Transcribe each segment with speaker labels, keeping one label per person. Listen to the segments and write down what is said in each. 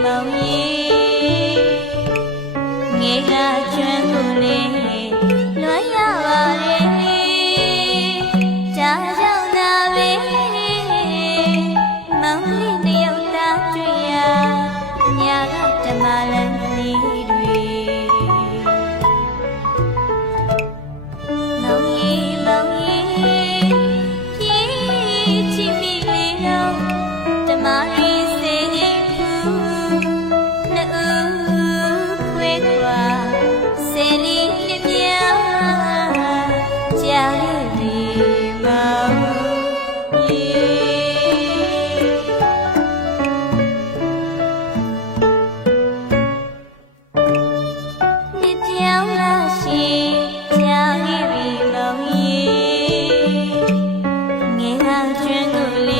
Speaker 1: เมาเย็น 坚努力。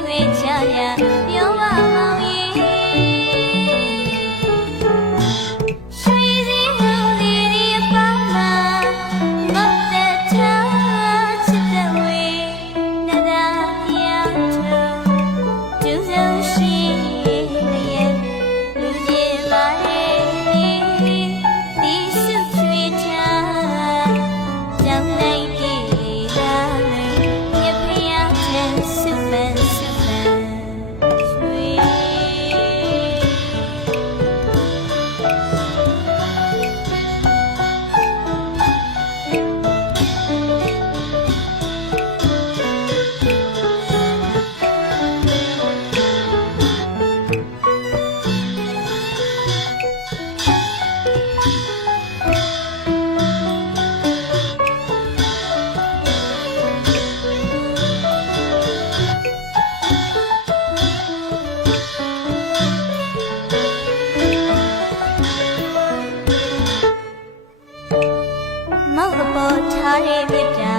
Speaker 1: 回家呀。 ထားတဲ့မြစ်တာ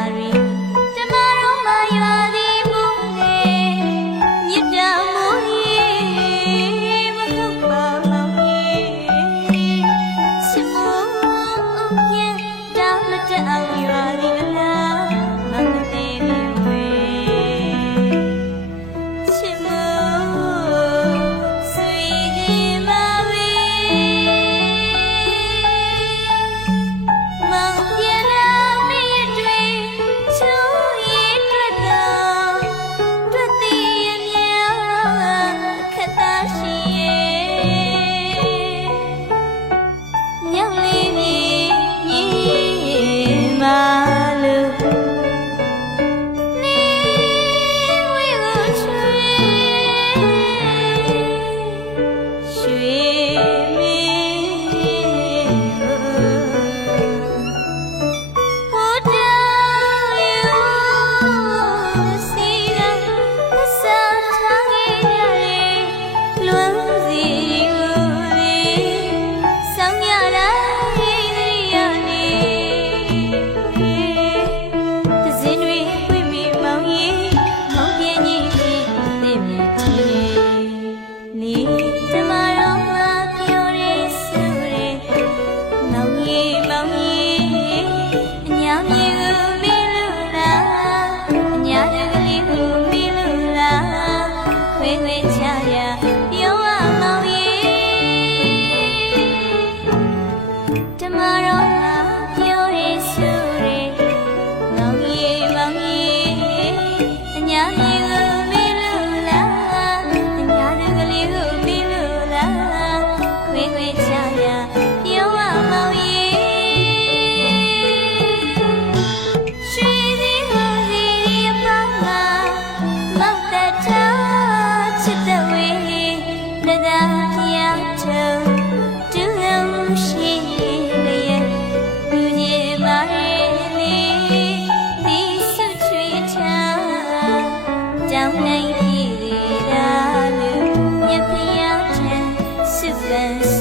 Speaker 1: darkness